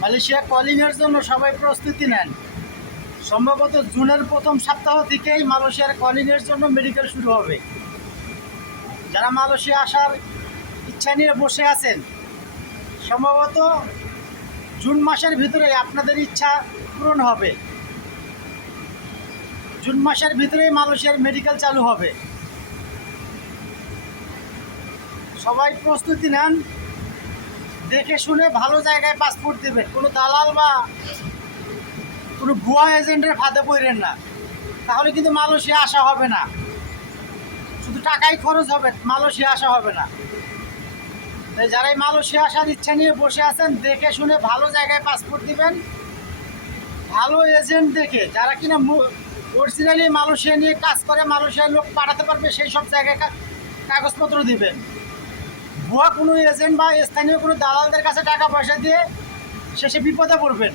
Malaysia কলিংয়ের জন্য সবাই প্রস্তুতি নেন। সম্ভবত জুনের প্রথম সপ্তাহ থেকেই মালয়েশিয়ার কলিংয়ের জন্য মেডিকেল শুরু হবে। যারা মালয়েশিয়া আসার ইচ্ছা নিয়ে বসে আছেন, সম্ভবত জুন মাসের ভিতরে আপনাদের ইচ্ছা পূরণ হবে। জুন মাসের ভিতরেই মালয়েশিয়ার মেডিকেল চালু হবে। সবাই প্রস্তুতি নেন, দেখে শুনে ভালো জায়গায় পাসপোর্ট দেবেন। কোনো দালাল বা কোনো ভুয়া এজেন্টের ফাঁদে পড়েন না, তাহলে কিন্তু মালয়েশিয়া আসা হবে না। শুধু টাকাই খরচ হবে, মালয়েশিয়া আসা হবে না। তাই যারাই মালয়েশিয়া আসার ইচ্ছা নিয়ে বসে আছেন, দেখে শুনে ভালো জায়গায় পাসপোর্ট দিবেন, ভালো এজেন্ট দেখে, যারা কিনা অরিজিনালি মালয়েশিয়া নিয়ে কাজ করে, মালয়েশিয়ার লোক পাঠাতে পারবে, সেই সব জায়গায় কাগজপত্র দিবেন। ভুয়া কোনো এজেন্ট বা স্থানীয় কোনো দালালদের কাছে টাকা পয়সা দিয়ে শেষে বিপদে পড়বেন।